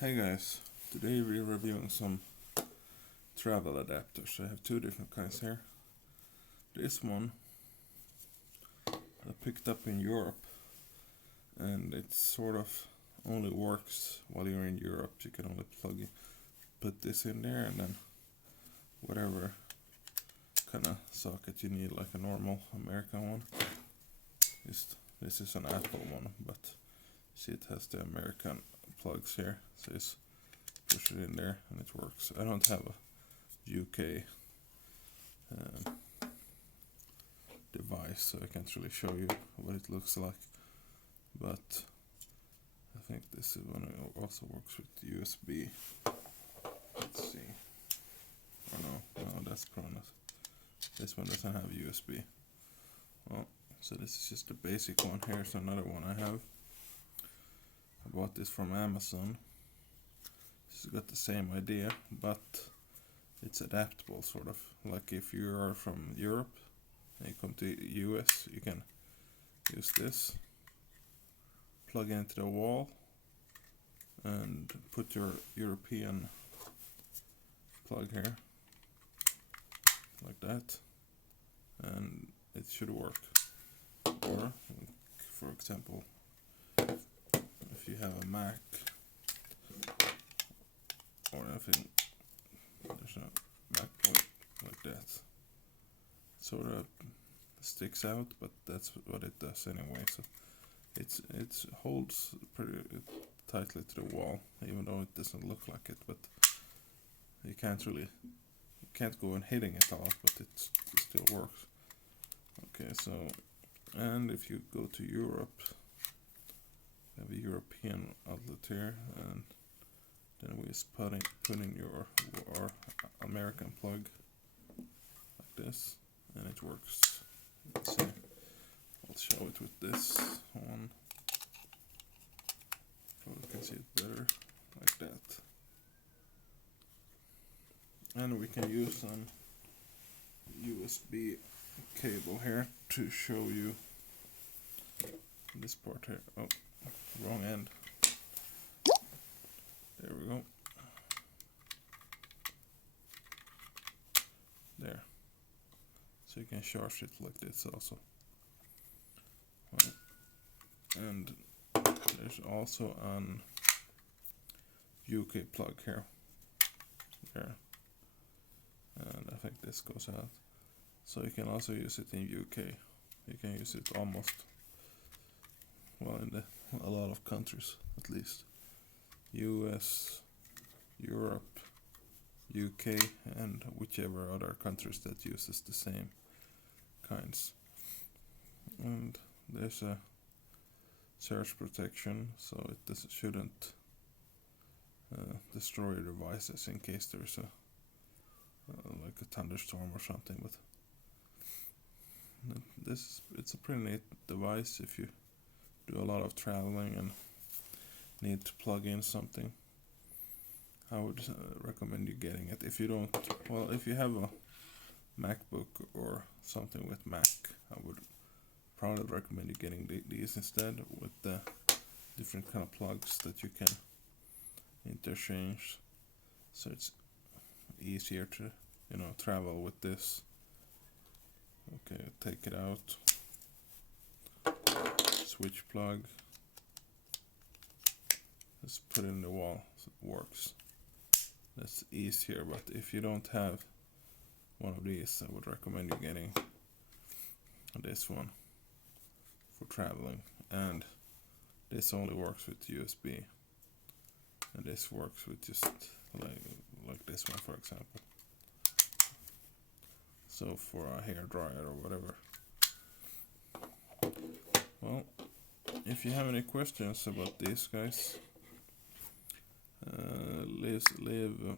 Hey guys, today we're reviewing some travel adapters. I have two different kinds here. This one I picked up in Europe, and it sort of only works while you're in Europe. You can only put this in there, and then whatever kind of socket you need, like a normal American one. This is an Apple one, but see it has the American plugs here, so just push it in there and it works. I don't have a UK device, so I can't really show you what it looks like, but I think this one also works with USB. Let's see. Oh no, that's probably not. This one doesn't have USB. Well, so this is just the basic one. Here's another one I have. I bought this from Amazon. This has got the same idea, but it's adaptable, sort of. Like if you are from Europe and you come to US, you can use this, plug into the wall, and put your European plug here, like that, and it should work. Or, for example, if you have a Mac or anything, there's a Mac plug like that. Sort of sticks out, but that's what it does anyway. So it holds pretty tightly to the wall, even though it doesn't look like it. But you can't go and hitting it a lot, but it still works. Okay, so and if you go to Europe, you have a European outlet here, and then we just put in your American plug like this, and it works. Let's see. I'll show it with this one. Probably can see it better like that. And we can use an USB cable here to show you this part here. Oh, wrong end. There we go. There. So you can charge it like this also. Well, and there's also an UK plug here. There. And I think this goes out. So you can also use it in UK. You can use it almost, well, in a lot of countries at least. US, Europe, UK, and whichever other countries that uses the same kinds. And there's a surge protection, so it shouldn't destroy your devices in case there's like a thunderstorm or something. But it's a pretty neat device if you do a lot of traveling and need to plug in something. I would recommend you getting it. If you don't, well, if you have a MacBook or something with Mac, I would probably recommend you getting these instead, with the different kind of plugs that you can interchange, so it's easier to travel with this. Okay, take it out, switch plug, just put it in the wall so it works. That's easier, but if you don't have one of these, I would recommend you getting this one for traveling. And this only works with USB, and this works with just like this one, for example. So for a hair dryer or whatever. Well, if you have any questions about these guys, leave